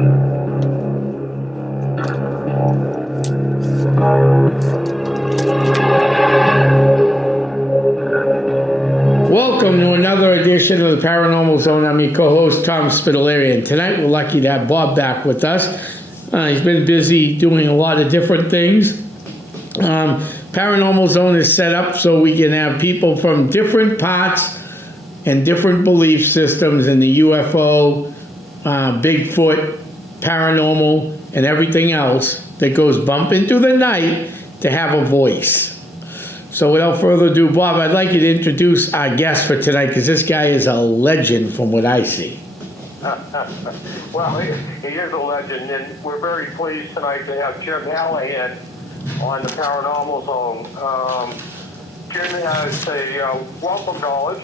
Welcome to another edition of the Paranormal Zone. I'm your co-host, Tom Spitalere, and tonight we're lucky to have Bob back with us. He's been busy doing a lot of different things. Paranormal Zone is set up so we can have people from different parts and different belief systems in the UFO, Bigfoot, paranormal, and everything else that goes bump into the night to have a voice. So without further ado, Bob, I'd like you to introduce our guest for tonight, because this guy is a legend from what I see. Well, he is a legend, and we're very pleased tonight to have Jim Hallahan on the Paranormal Zone. Jim has a wealth of knowledge.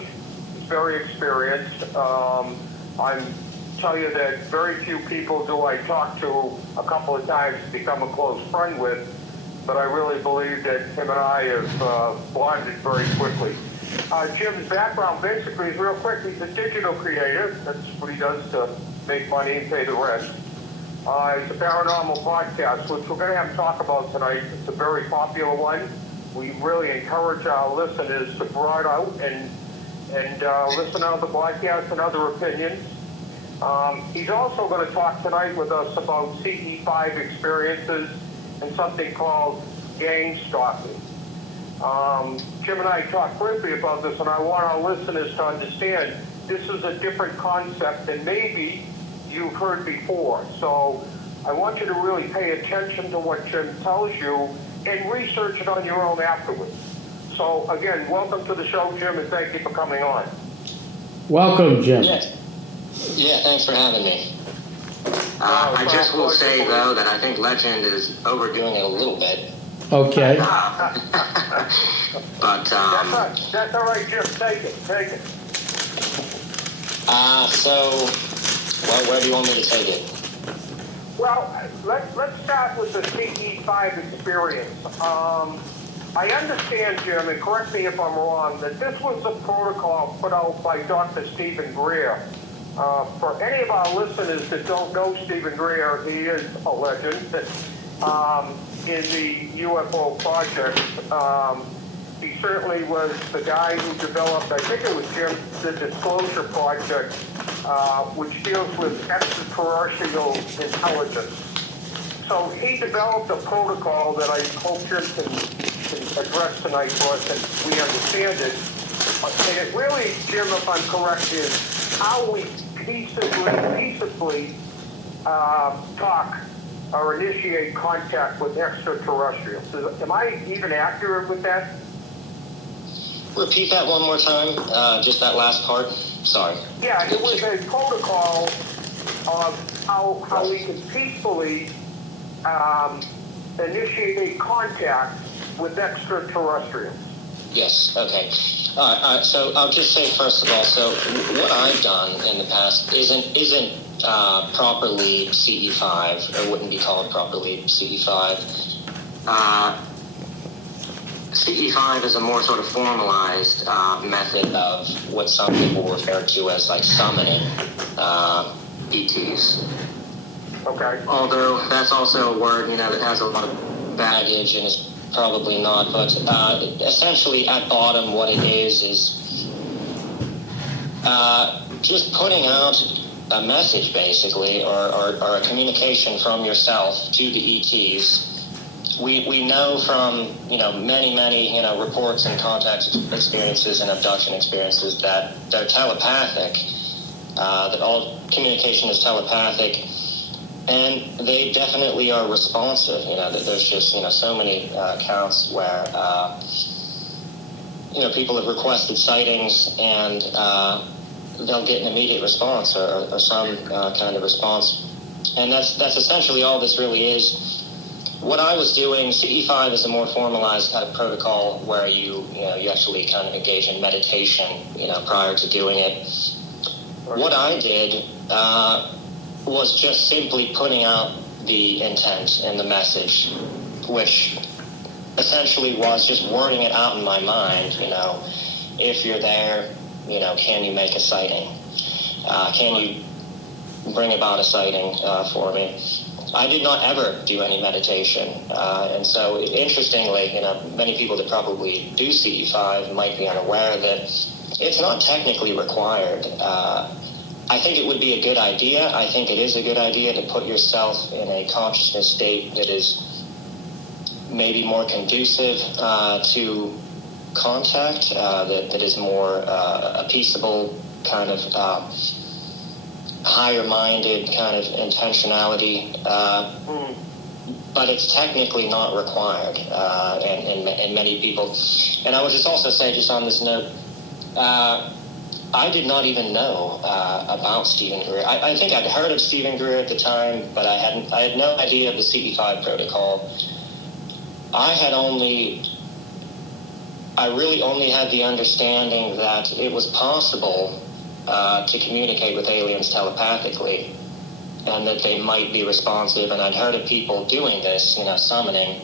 He's very experienced. I tell you that very few people do I talk to a couple of times to become a close friend with, but I really believe that him and I have bonded very quickly. Jim's background basically is real quick. He's a digital creator. That's what he does to make money and pay the rent. It's a paranormal podcast, which we're going to have to talk about tonight. It's a very popular one. We really encourage our listeners to broad out and listen out the podcast and other opinions. He's also going to talk tonight with us about CE5 experiences and something called gang stalking. Jim and I talked briefly about this, and I want our listeners to understand this is a different concept than maybe you've heard before. So I want you to really pay attention to what Jim tells you and research it on your own afterwards. So again, welcome to the show, Jim, and thank you for coming on. Welcome, Jim. Yeah, thanks for having me. I just will say, though, that I think legend is overdoing it a little bit. Okay. But, that's all right, Jim. Take it. Well, where do you want me to take it? Well, let's start with the CE5 experience. I understand, Jim, and correct me if I'm wrong, that this was a protocol put out by Dr. Stephen Greer. For any of our listeners that don't know Stephen Greer, he is a legend in the UFO project. He certainly was the guy who developed, I think it was Jim, the Disclosure Project, which deals with extraterrestrial intelligence. So he developed a protocol that I hope Jim can address tonight for us and we understand it. And it really, Jim, if I'm correct, is how we peaceably talk or initiate contact with extraterrestrials. Am I even accurate with that? Repeat that one more time, just that last part. Sorry. Yeah, it was a protocol of how we can peacefully initiate contact with extraterrestrials. Yes, okay. So I'll just say first of all, so what I've done in the past isn't properly CE5, or wouldn't be called properly CE5. CE5 is a more sort of formalized method of what some people refer to as like summoning ETs. Okay. Although that's also a word, that has a lot of baggage and is probably not, but essentially at bottom what it is just putting out a message basically, or a communication from yourself to the ETs. We know from, many, reports and contact experiences and abduction experiences that they're telepathic, that all communication is telepathic. And they definitely are responsive. That there's just, so many accounts where, people have requested sightings and they'll get an immediate response or some kind of response. And that's essentially all this really is. What I was doing, CE5 is a more formalized kind of protocol where you actually kind of engage in meditation, prior to doing it. What I did, was just simply putting out the intent and the message, which essentially was just wording it out in my mind, if you're there, can you make a sighting? Can you bring about a sighting for me. I did not ever do any meditation, and so interestingly, many people that probably do CE5 might be unaware that it's not technically required. I think it would be a good idea. I think it is a good idea to put yourself in a consciousness state that is maybe more conducive to contact, that is more a peaceable kind of higher-minded kind of intentionality, but it's technically not required, and many people. And I would just also say, just on this note, I did not even know about Stephen Greer. I think I'd heard of Stephen Greer at the time, but I had no idea of the CE5 protocol. I really only had the understanding that it was possible to communicate with aliens telepathically, and that they might be responsive. And I'd heard of people doing this, summoning.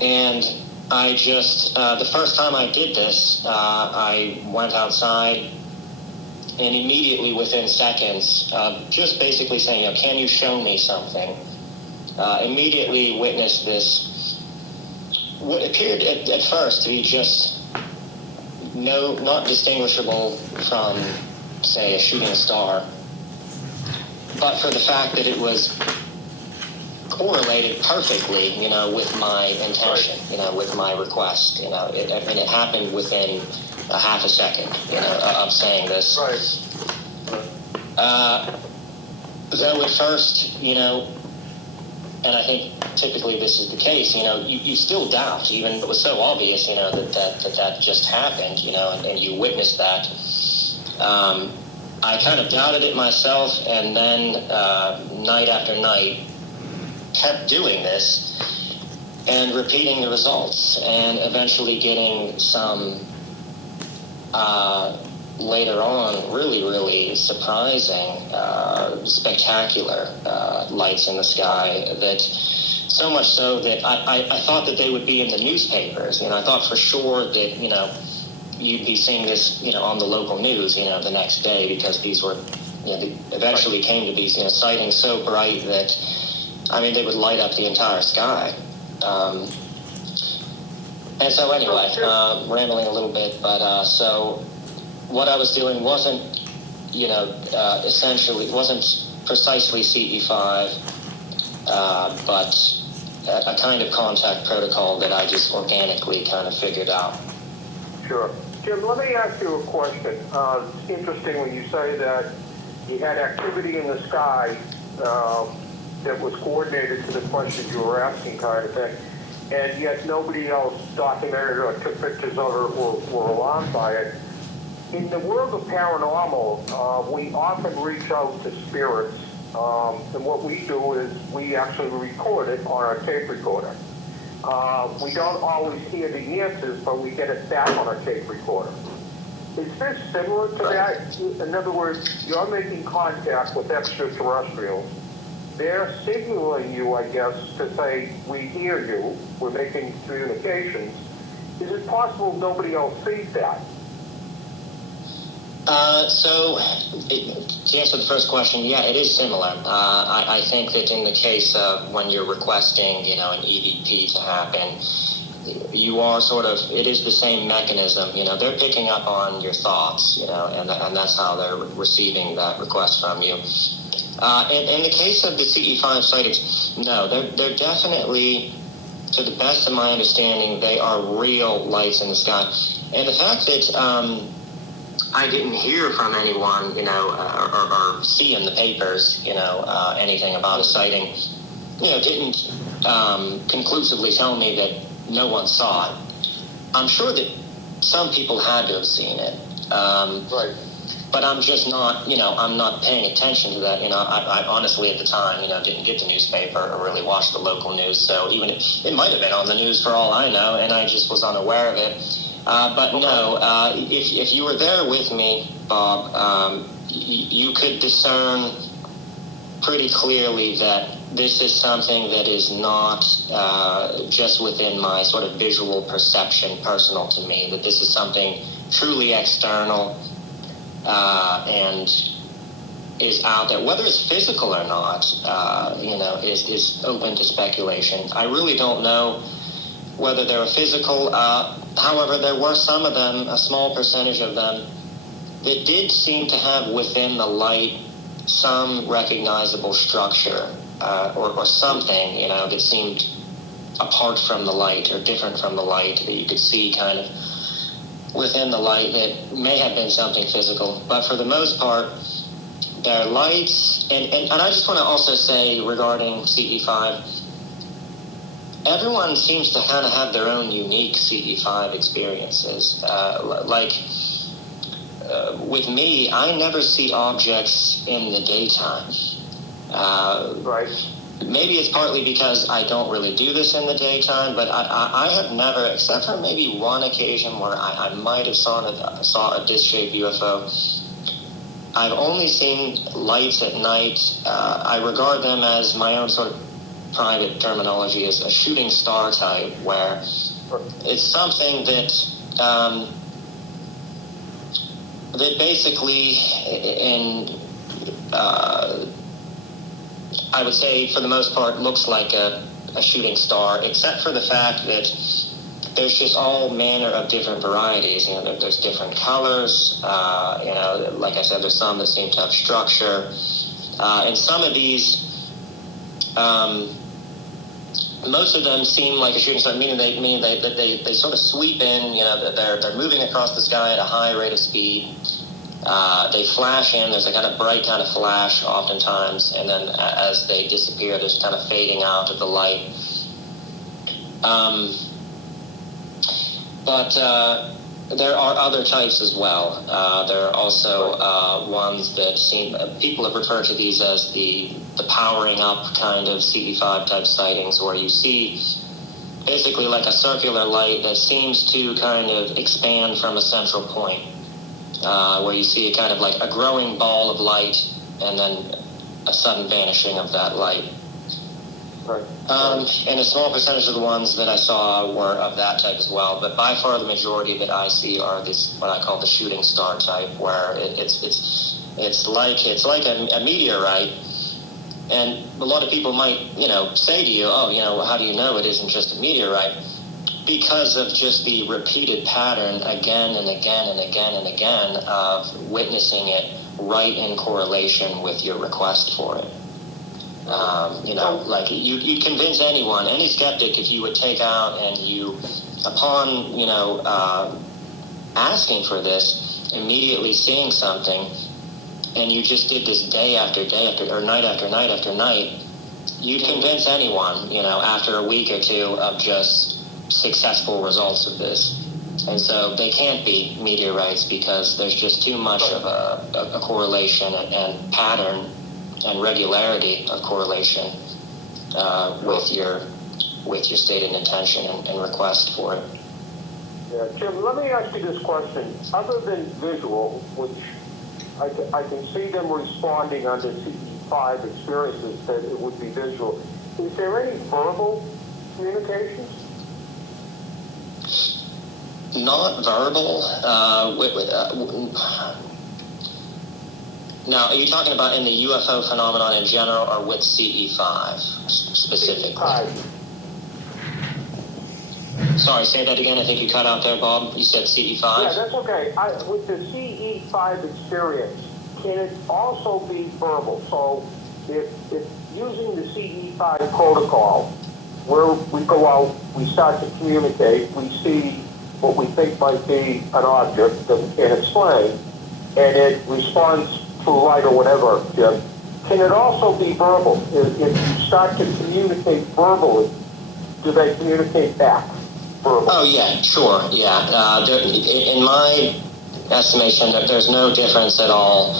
And I just, the first time I did this, I went outside, and immediately within seconds, just basically saying, can you show me something? Immediately witnessed this, what appeared at first to be just not distinguishable from, say, a shooting star, but for the fact that it was correlated perfectly, with my intention, with my request. It happened within a half a second, of saying this. Right. Though at first, and I think typically this is the case, you still doubt, even though it was so obvious, that just happened, and you witnessed that. I kind of doubted it myself, and then night after night kept doing this and repeating the results, and eventually getting some later on really, really surprising, spectacular lights in the sky, that so much so that I thought that they would be in the newspapers. I thought for sure that, you'd be seeing this, on the local news, the next day, because these were, they eventually came to be, sightings so bright that, they would light up the entire sky. And so anyway, rambling a little bit, but so what I was doing wasn't, essentially, wasn't precisely CE5, but a kind of contact protocol that I just organically kind of figured out. Sure. Jim, let me ask you a question. It's interesting when you say that you had activity in the sky that was coordinated to the question you were asking, kind of thing, and yet nobody else documented or took pictures of it or were alarmed by it. In the world of paranormal, we often reach out to spirits, and what we do is we actually record it on our tape recorder. We don't always hear the answers, but we get it back on our tape recorder. Is this similar to that? In other words, you're making contact with extraterrestrials. They're signaling you, I guess, to say, we hear you, we're making communications. Is it possible nobody else sees that? To answer the first question, yeah, it is similar. I think that in the case of when you're requesting, an EVP to happen, you are it is the same mechanism. They're picking up on your thoughts, and that's how they're receiving that request from you. In the case of the CE5 sightings, no, they're definitely, to the best of my understanding, they are real lights in the sky. And the fact that I didn't hear from anyone, or see in the papers, anything about a sighting, didn't conclusively tell me that no one saw it. I'm sure that some people had to have seen it. Right. But I'm just not, I'm not paying attention to that. I honestly at the time, didn't get the newspaper or really watch the local news. So even it might have been on the news for all I know, and I just was unaware of it. But no, if you were there with me, Bob, you could discern pretty clearly that this is something that is not just within my sort of visual perception personal to me, that this is something truly external, and is out there. Whether it's physical or not, is open to speculation. I really don't know whether they're physical. However, there were some of them, a small percentage of them, that did seem to have within the light some recognizable structure or something, that seemed apart from the light or different from the light that you could see kind of within the light that may have been something physical. But for the most part, their lights, and I just want to also say regarding CE5, everyone seems to kind of have their own unique CE5 experiences. With me, I never see objects in the daytime. Right. Maybe it's partly because I don't really do this in the daytime, but I have never, except for maybe one occasion where I might have saw a disc-shaped UFO, I've only seen lights at night. I regard them as my own sort of private terminology as a shooting star type, where it's something that that basically I would say for the most part looks like a shooting star, except for the fact that there's just all manner of different varieties. There's different colors. Like I said, there's some that seem to have structure, and some of these, most of them seem like a shooting star, meaning they sort of sweep in. They're moving across the sky at a high rate of speed. They flash in. There's a kind of bright kind of flash oftentimes, and then as they disappear, there's kind of fading out of the light. But there are other types as well. There are also ones that people have referred to these as the powering up kind of CE5 type sightings, where you see basically like a circular light that seems to kind of expand from a central point, where you see a kind of like a growing ball of light and then a sudden vanishing of that light. Right. And a small percentage of the ones that I saw were of that type as well, but by far the majority that I see are this, what I call the shooting star type, where it's like a meteorite. And a lot of people might, say to you, how do you know it isn't just a meteorite? Because of just the repeated pattern again and again and again and again of witnessing it right in correlation with your request for it. Like you'd convince anyone, any skeptic, if you would take out and you, upon, asking for this, immediately seeing something, and you just did this day after day or night after night after night, you'd convince anyone, after a week or two of just successful results of this. And so they can't be meteorites because there's just too much of a correlation and pattern and regularity of correlation with your stated intention and request for it. Yeah, Jim, let me ask you this question. Other than visual, which I can see them responding under CE5 experiences that it would be visual, is there any verbal communications? Not verbal. Now, are you talking about in the UFO phenomenon in general or with CE5 specifically? CE5. Sorry, say that again. I think you cut out there, Bob. You said CE5? Yeah, that's okay. With the CE5 experience, can it also be verbal? So if using the CE5 protocol, where we go out, we start to communicate, we see what we think might be an object that we can't explain, and it responds through light or whatever, Jim, can it also be verbal? If you start to communicate verbally, do they communicate back verbally? Oh, yeah, sure, yeah. In my estimation, there's no difference at all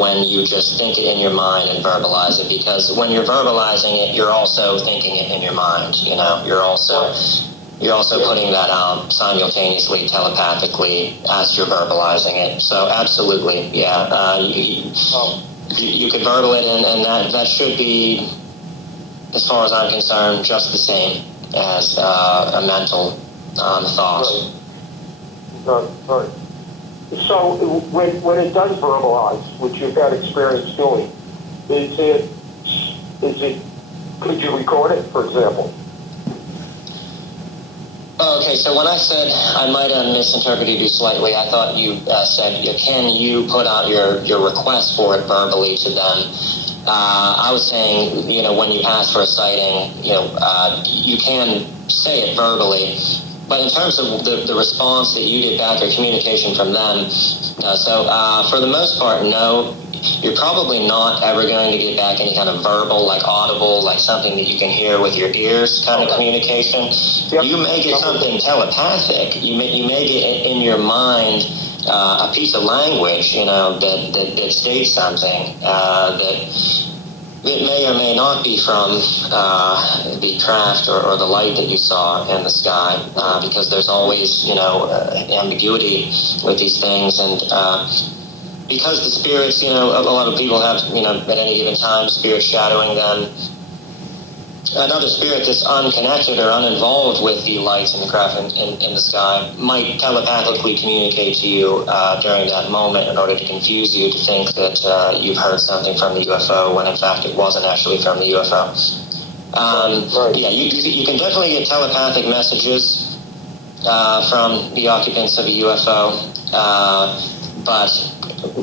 when you just think it in your mind and verbalize it, because when you're verbalizing it, you're also thinking it in your mind, You're also putting that out simultaneously, telepathically, as you're verbalizing it. So absolutely, yeah. You could verbal it, and that should be, as far as I'm concerned, just the same as a mental thought. Right. So when it does verbalize, which you've had experience doing, is it, could you record it, for example? Okay, so when I said I might have misinterpreted you slightly, I thought you said, can you put out your request for it verbally to them? I was saying, when you ask for a sighting, you can say it verbally. But in terms of the response that you get back or communication from them, no. So for the most part, no. You're probably not ever going to get back any kind of verbal, like audible, like something that you can hear with your ears kind of communication. Yep. You may get something telepathic. You may get in your mind a piece of language, that states something that it may or may not be from the craft or the light that you saw in the sky, because there's always, ambiguity with these things. And because the spirits, a lot of people have, at any given time, spirits shadowing them. Another spirit that's unconnected or uninvolved with the lights in the craft in the sky might telepathically communicate to you during that moment in order to confuse you to think that you've heard something from the UFO when in fact it wasn't actually from the UFO. Right. Yeah, you can definitely get telepathic messages from the occupants of a UFO, but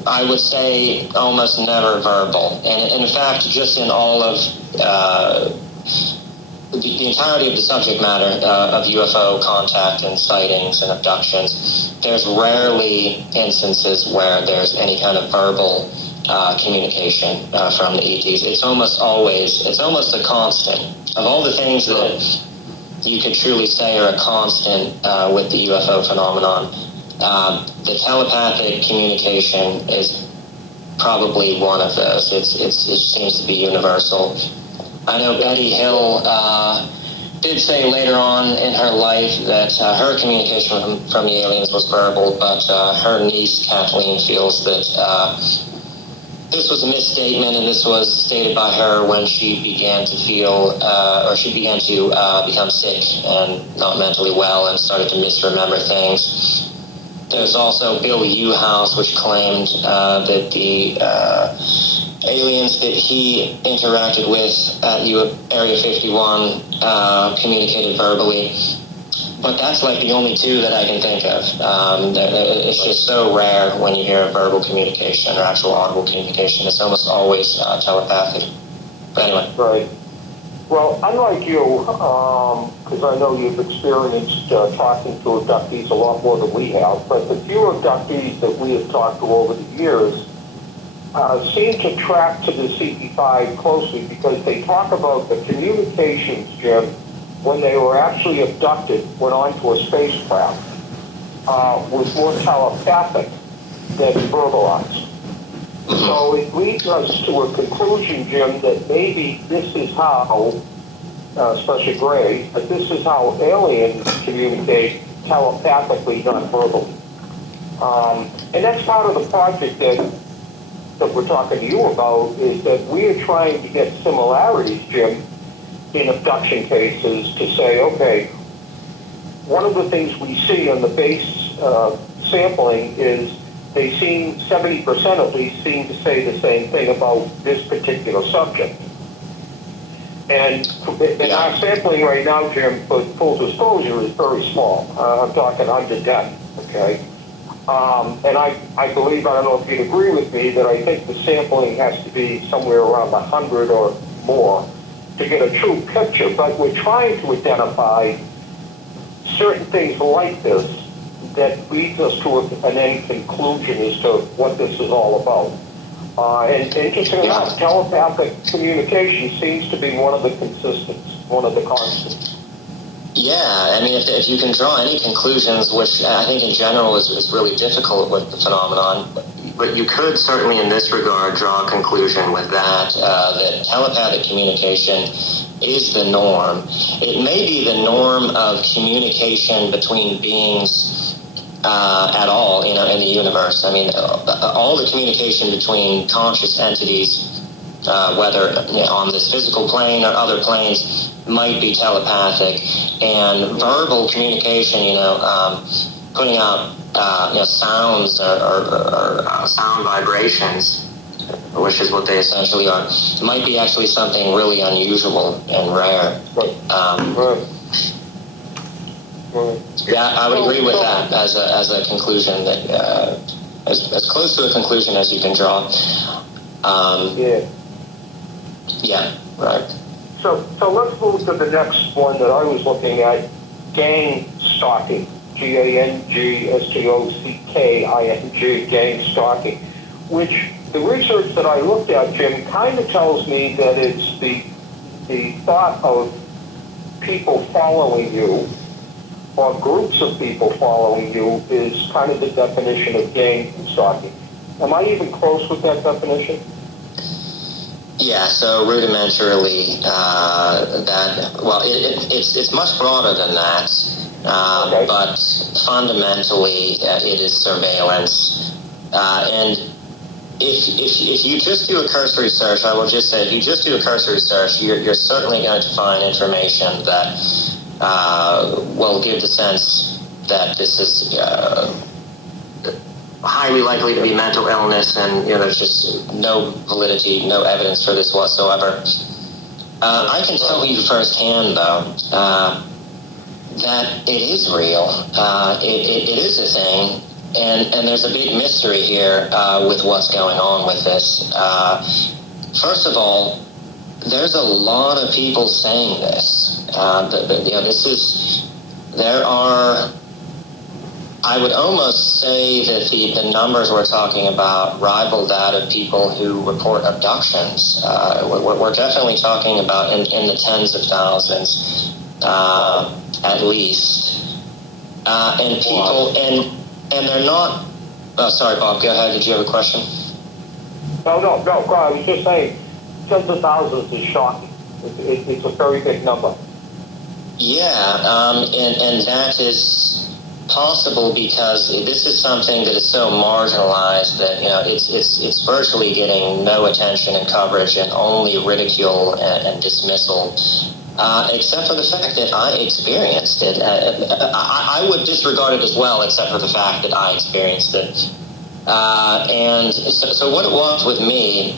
I would say almost never verbal. And in fact, just in all of the entirety of the subject matter of UFO contact and sightings and abductions, there's rarely instances where there's any kind of verbal communication from the ETs. It's almost a constant. Of all the things that you could truly say are a constant with the UFO phenomenon, the telepathic communication is probably one of those. It seems to be universal. I know Betty Hill did say later on in her life that her communication from the aliens was verbal, but her niece Kathleen feels that this was a misstatement, and this was stated by her when she began to feel, or she began to become sick and not mentally well and started to misremember things. There's also Bill Uhouse, which claimed that the aliens that he interacted with at Area 51 communicated verbally. But that's like the only two that I can think of. It's just so rare when you hear verbal communication or actual audible communication. It's almost always telepathic. But anyway. Right. Well, unlike you, because I know you've experienced talking to abductees a lot more than we have, but the few abductees that we have talked to over the years seem to track to the CP5 closely, because they talk about the communications, Jim, when they were actually abducted, went onto a spacecraft, was more telepathic than verbalized. So it leads us to a conclusion, Jim, that maybe this is how, especially Gray, but this is how aliens communicate telepathically, not verbally. And that's part of the project that we're talking to you about, is that we are trying to get similarities, Jim, in abduction cases to say, okay, one of the things we see on the base sampling is they seem, 70% at least, seem to say the same thing about this particular subject. And in our sampling right now, Jim, for full disclosure, is very small. I'm talking under 10, okay? And I believe, I don't know if you'd agree with me, that I think the sampling has to be somewhere around 100 or more to get a true picture. But we're trying to identify certain things like this that leads us to an end conclusion as to what this is all about. And interestingly enough, telepathic communication seems to be one of the constants. Yeah, I mean, if you can draw any conclusions, which I think in general is really difficult with the phenomenon, but you could certainly in this regard draw a conclusion with that, that telepathic communication is the norm. It may be the norm of communication between beings at all, in the universe. I mean, all the communication between conscious entities, whether on this physical plane or other planes, might be telepathic. And verbal communication, putting out sounds or sound vibrations, which is what they essentially are, might be actually something really unusual and rare. Yeah, I would agree with that as a conclusion, that as close to a conclusion as you can draw. Yeah, right. So let's move to the next one that I was looking at, gang stalking, GANGSTOCKING, gang stalking, which the research that I looked at, Jim, kind of tells me that it's the thought of people following you, or groups of people following you, is kind of the definition of gang stalking. Am I even close with that definition? Yeah, so rudimentarily, it's much broader than that, Okay. but fundamentally it is surveillance. And if you just do a cursory search, I will just say, if you just do a cursory search, you're certainly going to find information that will give the sense that this is highly likely to be mental illness, and there's just no validity, no evidence for this whatsoever. I can tell you firsthand, though, that it is real. It is a thing, and there's a big mystery here with what's going on with this. First of all, there's a lot of people saying this. There are. I would almost say that the numbers we're talking about rival that of people who report abductions. We're definitely talking about in the tens of thousands, at least. And people, and they're not. Oh, sorry, Bob. Go ahead. Did you have a question? No. I was just saying, tens of thousands is shocking. It's a very big number. Yeah, and that is possible because this is something that is so marginalized that it's virtually getting no attention and coverage, and only ridicule and dismissal, except for the fact that I experienced it. I would disregard it as well, except for the fact that I experienced it. And so what it was with me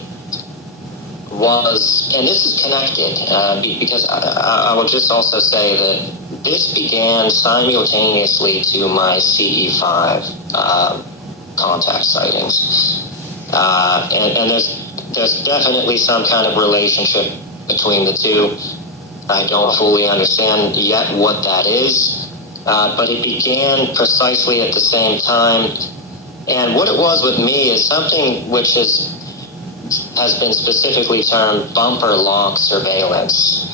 was, and this is connected, because I will just also say that this began simultaneously to my CE5 contact sightings, and there's definitely some kind of relationship between the two. I don't fully understand yet what that is, but it began precisely at the same time. And what it was with me is something which has been specifically termed bumper lock surveillance.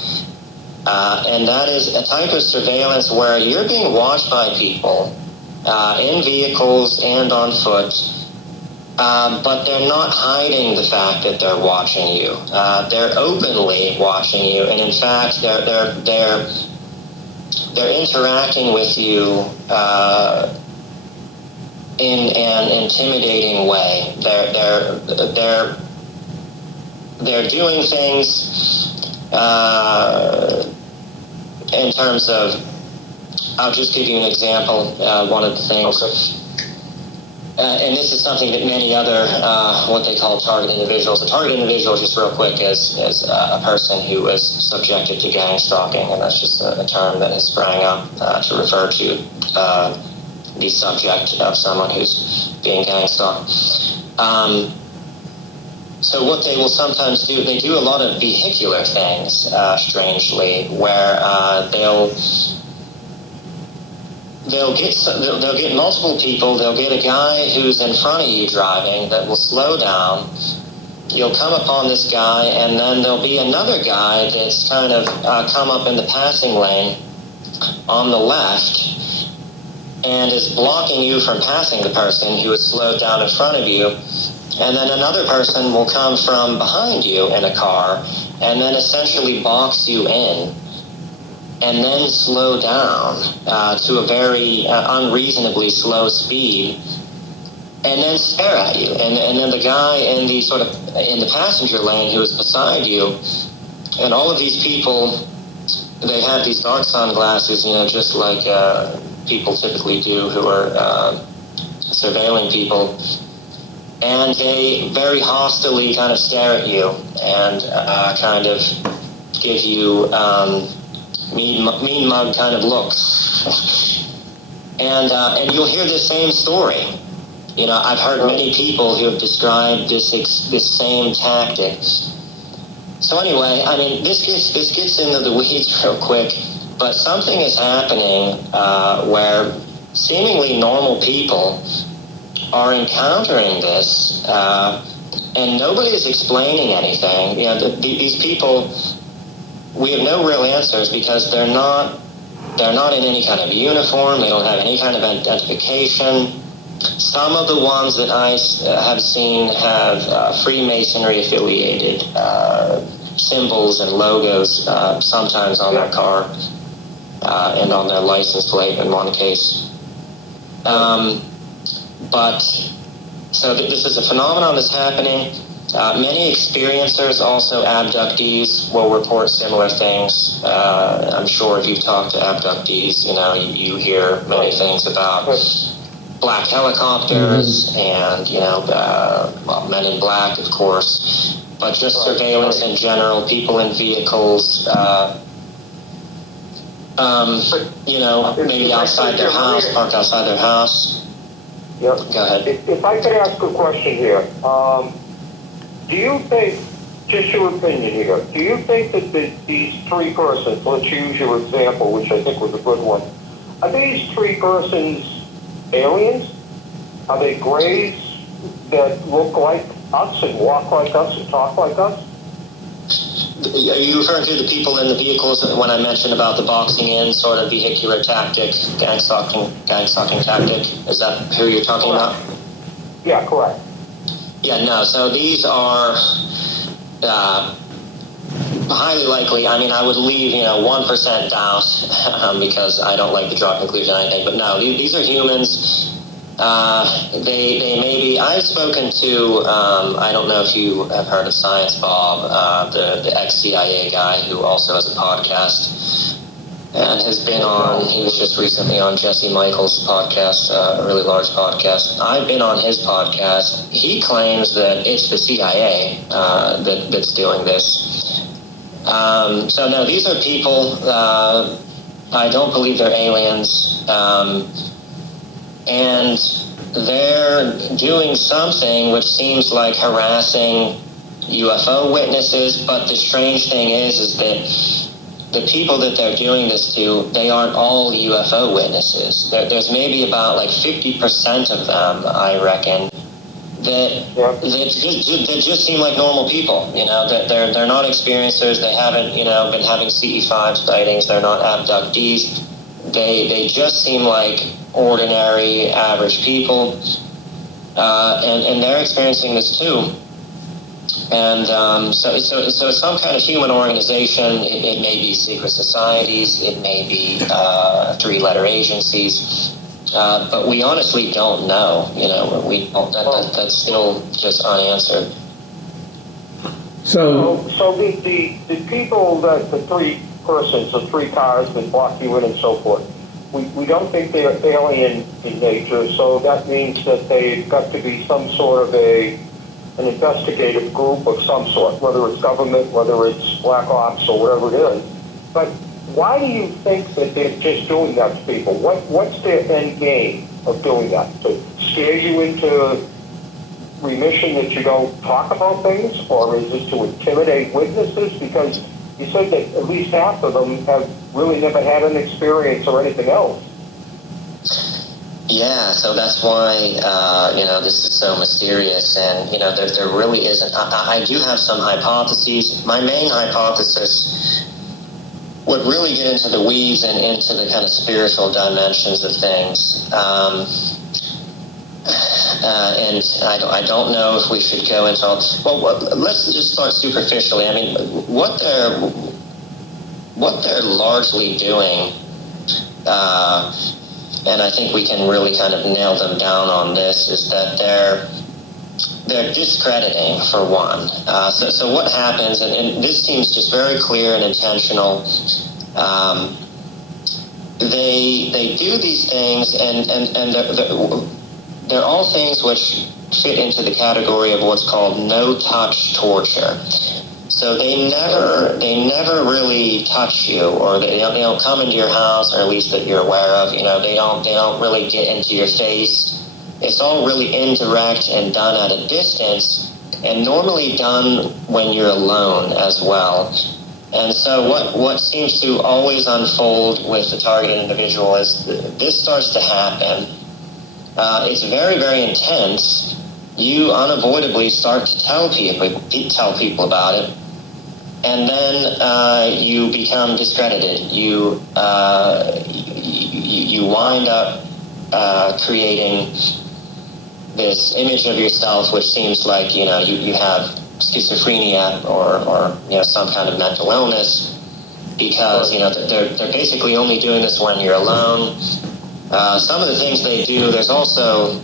And that is a type of surveillance where you're being watched by people in vehicles and on foot, but they're not hiding the fact that they're watching you. They're openly watching you, and in fact, they're interacting with you in an intimidating way. They're doing things in terms of, I'll just give you an example. One of the things, and this is something that many other what they call target individuals. A target individual, just real quick, is a person who is subjected to gang stalking, and that's just a term that has sprang up to refer to the subject of someone who's being gang stalked. So what they will sometimes do, they do a lot of vehicular things, strangely, where they'll get multiple people. They'll get a guy who's in front of you driving that will slow down. You'll come upon this guy, and then there'll be another guy that's kind of come up in the passing lane on the left and is blocking you from passing the person who is slowed down in front of you. And then another person will come from behind you in a car and then essentially box you in and then slow down to a very unreasonably slow speed and then stare at you. And then the guy in the passenger lane who is beside you, and all of these people, they have these dark sunglasses, just like people typically do who are surveilling people, and they very hostily kind of stare at you and kind of give you mean mug kind of looks. And you'll hear the same story. You know, I've heard many people who have described this same tactic. So anyway, I mean, this gets into the weeds real quick, but something is happening where seemingly normal people are encountering this, and nobody is explaining anything. You know, these people, we have no real answers because they're not in any kind of uniform. They don't have any kind of identification. Some of the ones that I have seen have Freemasonry affiliated symbols and logos sometimes on their car and on their license plate in one case. But so this is a phenomenon that's happening. Many experiencers, also abductees, will report similar things. I'm sure if you've talked to abductees, you know, you hear many things about black helicopters and, you know, well, men in black, of course, but just surveillance in general, people in vehicles, you know, maybe outside their house, parked outside their house. Yep. Go ahead. If I could ask a question here, do you think, just your opinion here, do you think that these three persons, let's use your example, which I think was a good one, are these three persons aliens? Are they grays that look like us and walk like us and talk like us? Are you referring to the people in the vehicles when I mentioned about the boxing in sort of vehicular tactic, gang stalking tactic? Is that who you're talking about? Yeah, correct. Yeah, no. So these are highly likely. I mean, I would leave 1% doubt because I don't like to draw conclusion on anything. But no, these are humans. They may be. I've spoken to. I don't know if you have heard of Science Bob, the ex-CIA guy who also has a podcast and has been on. He was just recently on Jesse Michael's podcast, a really large podcast. I've been on his podcast. He claims that it's the CIA that's doing this. So no, these are people. I don't believe they're aliens. And they're doing something which seems like harassing UFO witnesses, but the strange thing is that the people that they're doing this to, they aren't all UFO witnesses. There's maybe about like 50% of them, I reckon, that just seem like normal people. You know, they're not experiencers. They haven't, been having CE5 sightings. They're not abductees. They just seem like ordinary, average people, and they're experiencing this too. And so it's some kind of human organization. It may be secret societies. It may be three-letter agencies. But we honestly don't know. We don't. That's still just unanswered. So the people that the three persons, the three cars that block you in and so forth, we don't think they're alien in nature, so that means that they've got to be some sort of an investigative group of some sort, whether it's government, whether it's black ops, or whatever it is. But why do you think that they're just doing that to people? What's their end game of doing that? To scare you into remission that you don't talk about things, or is it to intimidate witnesses? Because you said that at least half of them have really never had an experience or anything else. Yeah, so that's why, this is so mysterious, and, there really isn't. I do have some hypotheses. My main hypothesis would really get into the weeds and into the kind of spiritual dimensions of things. And I don't know if we should go into all. Well, let's just start superficially. I mean, what they're largely doing, and I think we can really kind of nail them down on this, is that they're discrediting, for one. So what happens, and this seems just very clear and intentional. They do these things, and they're all things which fit into the category of what's called no-touch torture. So they never really touch you, or they don't come into your house, or at least that you're aware of. You know, they don't really get into your face. It's all really indirect and done at a distance, and normally done when you're alone as well. And so what seems to always unfold with the targeted individual is this starts to happen. It's very, very intense. You unavoidably start to tell people about it, and then you become discredited. You wind up creating this image of yourself, which seems like you have schizophrenia or some kind of mental illness, because they're basically only doing this when you're alone. Some of the things they do, there's also,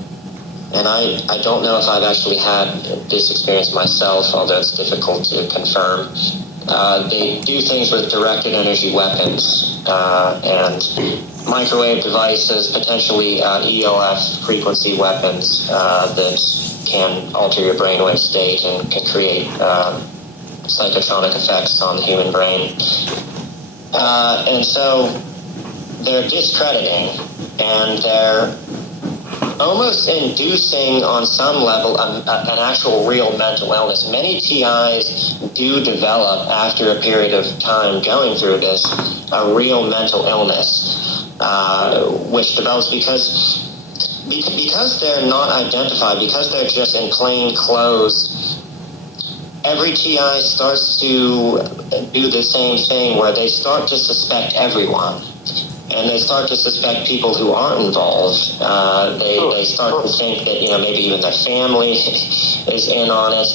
and I don't know if I've actually had this experience myself, although it's difficult to confirm. They do things with directed energy weapons and microwave devices, potentially ELF frequency weapons that can alter your brainwave state and can create psychotronic effects on the human brain. And so they're discrediting, and they're almost inducing on some level an actual real mental illness. Many TIs do develop, after a period of time going through this, a real mental illness, which develops because they're not identified, because they're just in plain clothes. Every TI starts to do the same thing, where they start to suspect everyone. And they start to suspect people who aren't involved. They start to think that maybe even their family is in on it,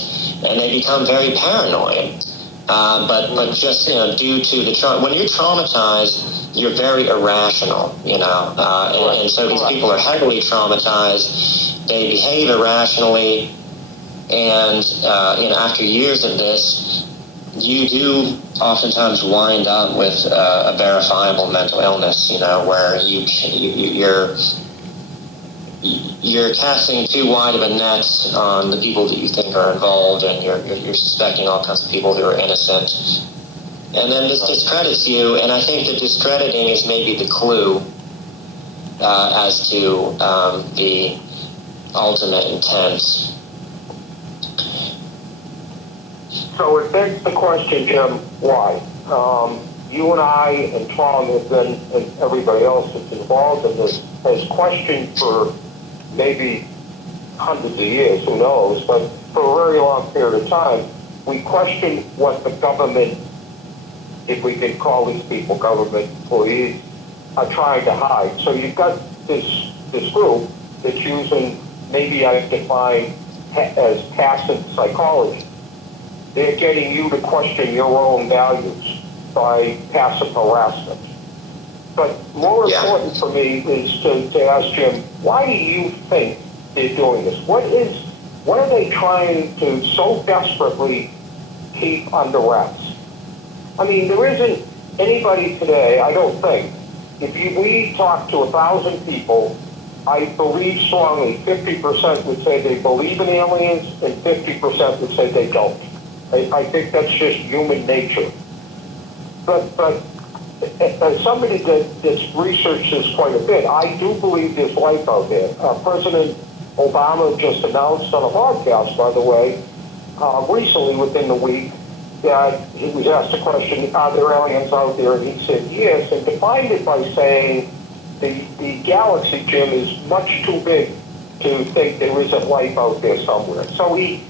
and they become very paranoid. But just due to the when you're traumatized, you're very irrational. And so these people are heavily traumatized. They behave irrationally, and after years of this, you do oftentimes wind up with a verifiable mental illness, where you're casting too wide of a net on the people that you think are involved, and you're suspecting all kinds of people who are innocent. And then this discredits you, and I think the discrediting is maybe the clue as to the ultimate intent. So it begs the question, Jim, why? You and I and Tom have been, and everybody else that's involved in this, has questioned for maybe hundreds of years, who knows, but for a very long period of time, we question what the government, if we can call these people government employees, are trying to hide. So you've got this group that's using, maybe I define as passive psychology. They're getting you to question your own values by passive harassment. But more important for me is to ask Jim, why do you think they're doing this? What are they trying to so desperately keep under wraps? I mean, there isn't anybody today, I don't think, we talk to 1,000 people, I believe strongly 50% would say they believe in aliens and 50% would say they don't. I think that's just human nature. But as somebody that's researched this quite a bit, I do believe there's life out there. President Obama just announced on a podcast, by the way, recently within the week, that he was asked a question, are there aliens out there? And he said yes, and defined it by saying the galaxy, Jim, is much too big to think there isn't life out there somewhere. So he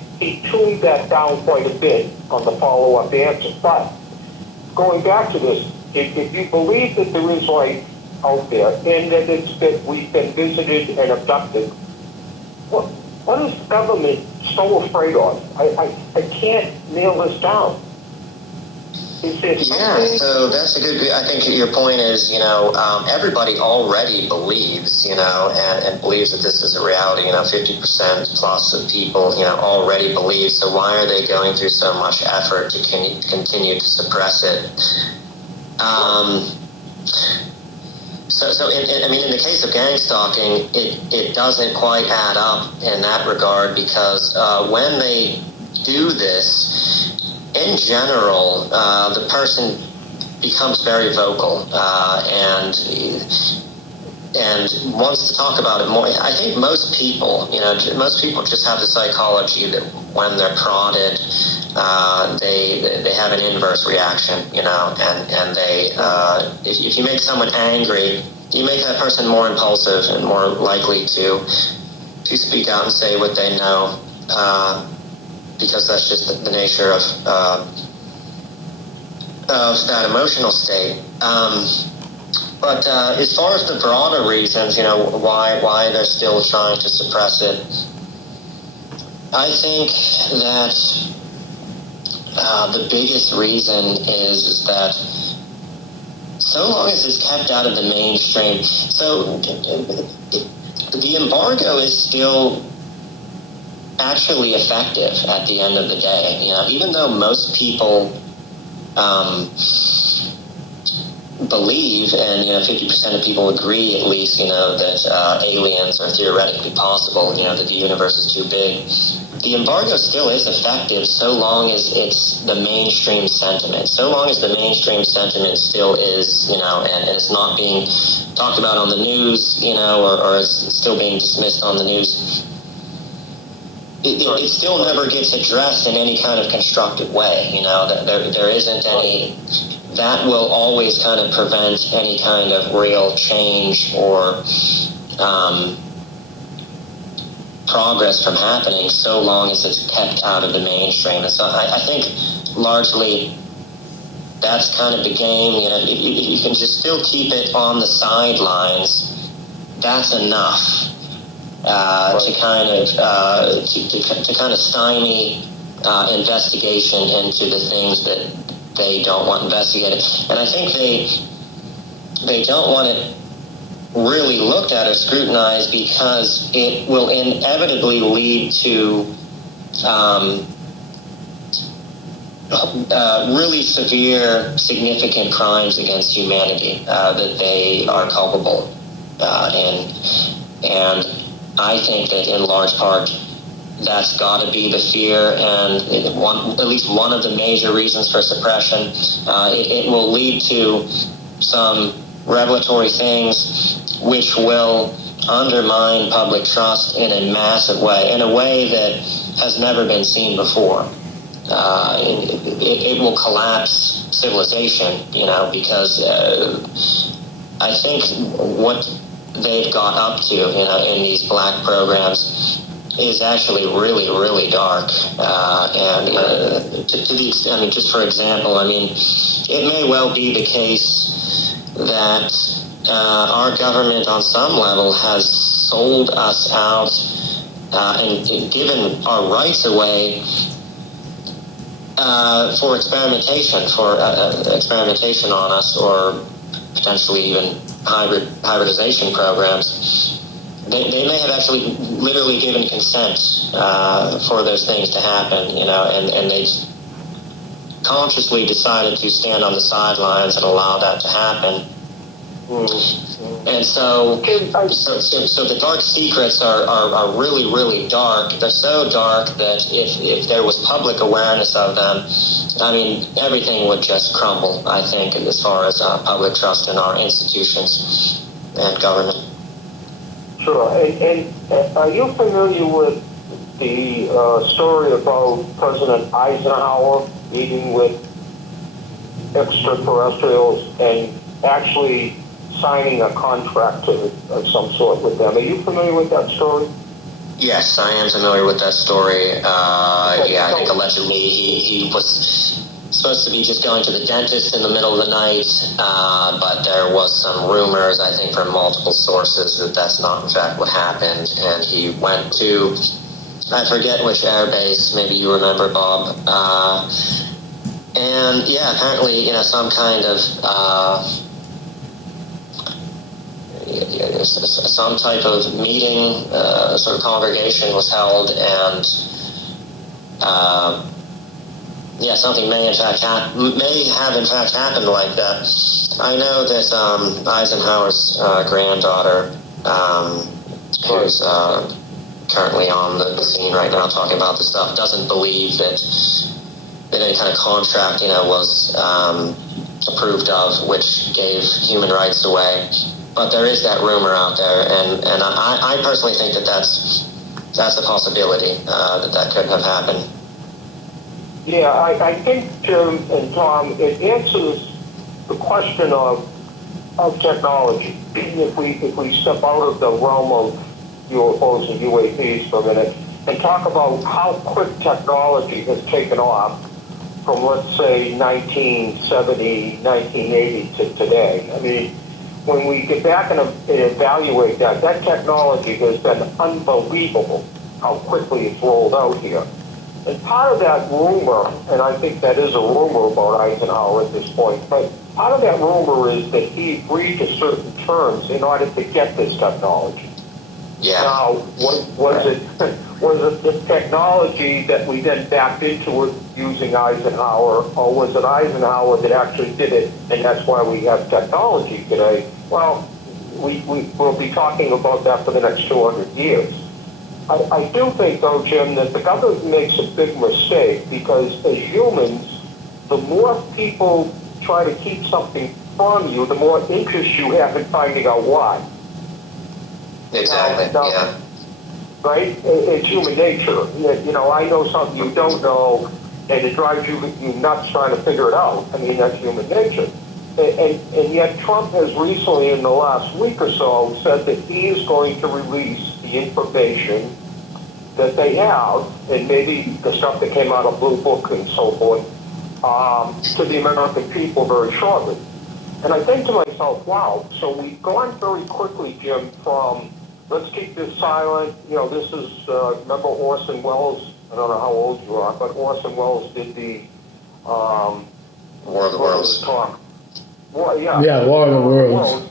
tuned that down quite a bit on the follow-up answer. But going back to this, if you believe that there is life out there and that we've been visited and abducted, what is the government so afraid of? I can't nail this down. So that's a good. I think your point is, everybody already believes, and believes that this is a reality. 50% plus of people, already believe. So why are they going through so much effort So I mean, in the case of gang stalking, it doesn't quite add up in that regard, because when they do this, in general, the person becomes very vocal and wants to talk about it more. I think most people just have the psychology that when they're prodded, they have an inverse reaction, and they if you make someone angry, you make that person more impulsive and more likely to speak out and say what they know, because that's just the nature of that emotional state. But as far as the broader reasons, why they're still trying to suppress it, I think that the biggest reason is that so long as it's kept out of the mainstream, so the embargo is still actually effective at the end of the day. Even though most people believe, and 50% of people agree at least, that aliens are theoretically possible, that the universe is too big. The embargo still is effective so long as it's the mainstream sentiment. So long as the mainstream sentiment still is, and it's not being talked about on the news, or it's still being dismissed on the news, it still never gets addressed in any kind of constructive way. There isn't any. That will always kind of prevent any kind of real change or progress from happening so long as it's kept out of the mainstream. And so I think largely that's kind of the game. If you can just still keep it on the sidelines, that's enough to kind of stymie investigation into the things that they don't want investigated. And I think they don't want it really looked at or scrutinized because it will inevitably lead to really severe, significant crimes against humanity that they are culpable in. And I think that in large part that's got to be the fear, and at least one of the major reasons for suppression. It will lead to some revelatory things which will undermine public trust in a massive way, in a way that has never been seen before. It will collapse civilization, because I think what they've got up to, in these black programs is actually really, really dark. And to the extent, just for example, it may well be the case that our government on some level has sold us out and given our rights away for experimentation, experimentation on us, or potentially even hybridization programs. They may have actually literally given consent for those things to happen, and they consciously decided to stand on the sidelines and allow that to happen. And so the dark secrets are really, really dark. They're so dark that if there was public awareness of them, everything would just crumble, I think, as far as public trust in our institutions and government. Sure. And are you familiar with the story about President Eisenhower meeting with extraterrestrials and actually signing a contract of some sort with them? Are you familiar with that story? Yes, I am familiar with that story. I think allegedly he was supposed to be just going to the dentist in the middle of the night, but there was some rumors, I think from multiple sources, that that's not in fact what happened, and he went to, I forget which air base, maybe you remember, Bob, and apparently, some kind of some type of meeting, sort of congregation was held, and yeah, something may have in fact happened like that. I know that Eisenhower's granddaughter, who's currently on the scene right now talking about this stuff, doesn't believe that any kind of contract, was approved of, which gave human rights away. But there is that rumor out there, and I personally think that that's a possibility that could have happened. Yeah, I think, Jim and Tom, it answers the question of technology. If we step out of the realm of UFOs and UAPs for a minute and talk about how quick technology has taken off from, let's say, 1970, 1980 to today. I mean, when we get back and evaluate that technology has been unbelievable how quickly it's rolled out here. And part of that rumor, and I think that is a rumor about Eisenhower at this point, but part of that rumor is that he agreed to certain terms in order to get this technology. Yeah. Now, was it the technology that we then backed into it using Eisenhower, or was it Eisenhower that actually did it, and that's why we have technology today? Well, we'll be talking about that for the next 200 years. I do think, though, Jim, that the government makes a big mistake because as humans, the more people try to keep something from you, the more interest you have in finding out why. Exactly, yeah. Right? It's human nature. I know something you don't know, and it drives you nuts trying to figure it out. I mean, that's human nature. And yet Trump has recently, in the last week or so, said that he is going to release the information that they have, and maybe the stuff that came out of Blue Book and so forth, to the American people very shortly. And I think to myself, wow, so we've gone very quickly, Jim, from let's keep this silent. This is, remember Orson Welles? I don't know how old you are, but Orson Welles did the War of the Worlds. Talk. War of the Worlds.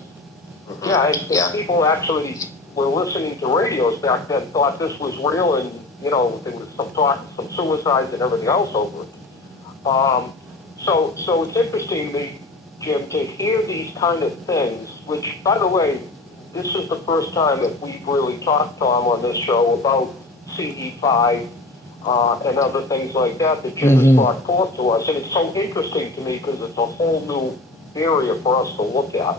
Yeah, and people actually were listening to radios back then, thought this was real, and there was some talk, some suicides and everything else over it. So it's interesting to me, Jim, to hear these kind of things, which, by the way, this is the first time that we've really talked, Tom, on this show about CE5 and other things like that Jim has brought forth to us. And it's so interesting to me because it's a whole new area for us to look at.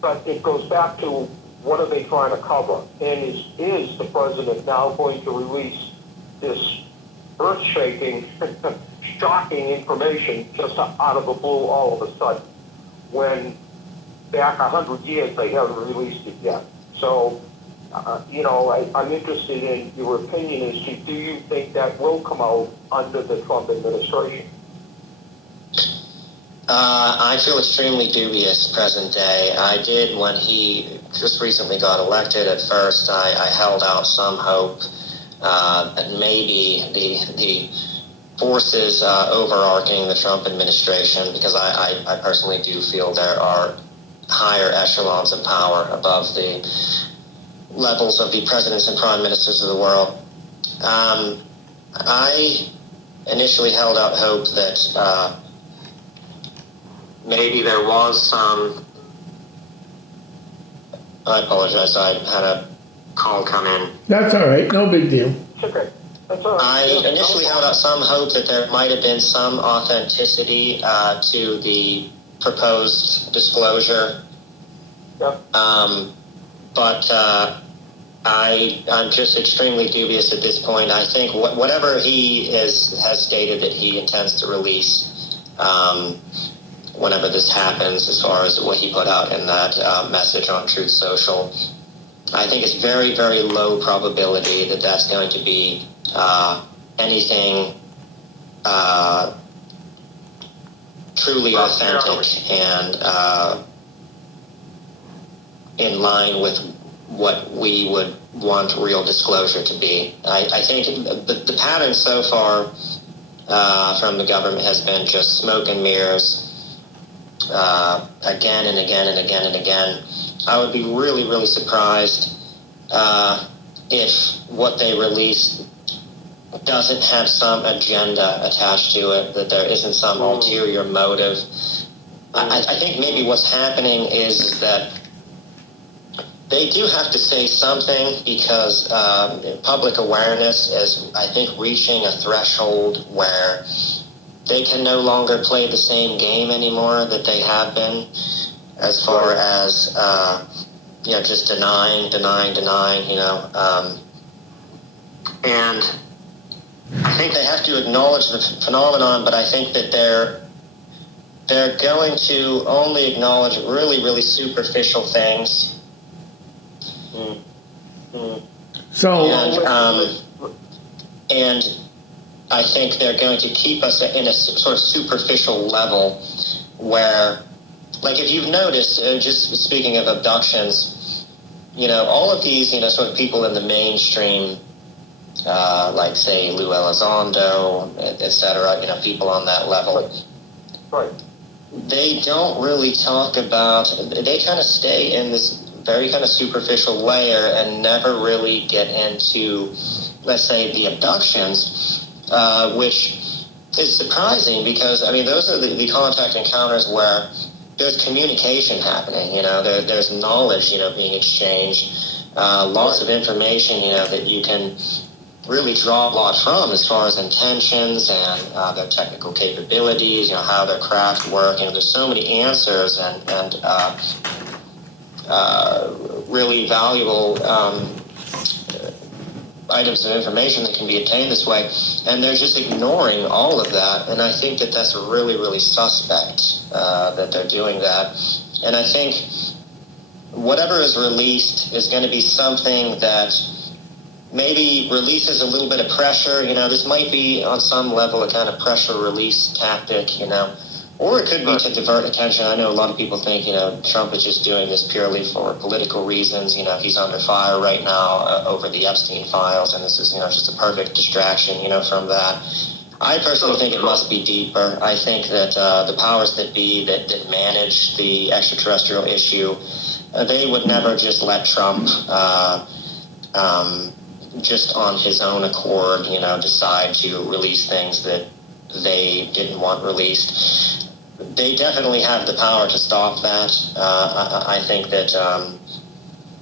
But it goes back to what are they trying to cover? And is the president now going to release this earth-shaking, shocking information just out of the blue all of a sudden, when back 100 years they haven't released it yet? So, I'm interested in your opinion as to, do you think that will come out under the Trump administration? I feel extremely dubious present day. I did when he just recently got elected. At first, I held out some hope that maybe the forces overarching the Trump administration, because I personally do feel there are higher echelons of power above the levels of the presidents and prime ministers of the world. I initially held out hope that maybe there was some... I apologize, I had a call come in. That's all right, no big deal. It's okay. That's all right. I initially held out some hope that there might have been some authenticity to the proposed disclosure. Yep. But I'm just extremely dubious at this point. I think whatever he has stated that he intends to release whenever this happens, as far as what he put out in that message on Truth Social, I think it's very, very low probability that that's going to be anything truly authentic and in line with what we would want real disclosure to be. I think the pattern so far from the government has been just smoke and mirrors, again and again and again and again. I would be really, really surprised if what they release doesn't have some agenda attached to it, that there isn't some ulterior motive. I think maybe what's happening is that they do have to say something because public awareness is, I think, reaching a threshold where they can no longer play the same game anymore that they have been, as far as just denying, and I think they have to acknowledge the phenomenon, but I think that they're going to only acknowledge really, really superficial things. So, and I think they're going to keep us in a sort of superficial level where, like, if you've noticed, just speaking of abductions, all of these, sort of people in the mainstream, like, say, Lou Elizondo, et cetera, people on that level. Right. They don't really talk about, they kind of stay in this very kind of superficial layer and never really get into, let's say, the abductions, which is surprising because, those are the contact encounters where there's communication happening, there's knowledge, being exchanged, lots of information, that you can really draw a lot from as far as intentions and their technical capabilities, how their craft work. There's so many answers and really valuable items of information that can be obtained this way, and they're just ignoring all of that. And I think that that's really, really suspect that they're doing that. And I think whatever is released is going to be something that maybe releases a little bit of pressure. This might be on some level a kind of pressure release tactic, or it could be to divert attention. I know a lot of people think, Trump is just doing this purely for political reasons. He's under fire right now over the Epstein files, and this is, just a perfect distraction, from that. I personally think it must be deeper. I think that the powers that be that manage the extraterrestrial issue, they would never just let Trump just on his own accord, decide to release things that they didn't want released. They definitely have the power to stop that. I think that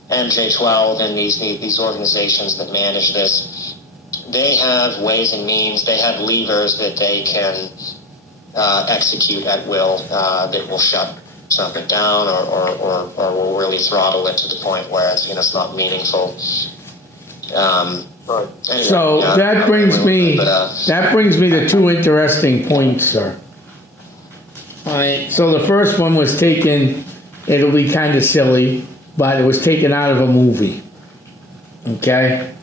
MJ12 and these organizations that manage this, they have ways and means, they have levers that they can execute at will that will shut something down or will really throttle it to the point where it's not meaningful. Anyway, so that brings me to two interesting points, sir. All right. So the first one was taken. It'll be kind of silly, but it was taken out of a movie. Okay,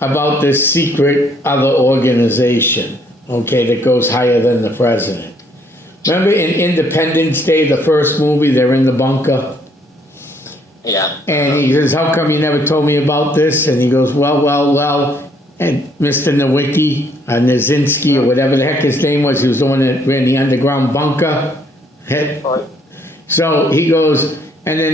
about this secret other organization. Okay, that goes higher than the president. Remember in Independence Day, the first movie, they're in the bunker. Yeah. And he says, how come you never told me about this? And he goes, well. And Mr. Nowicki, Nazinski, or whatever the heck his name was, he was the one that ran the underground bunker. So he goes, and then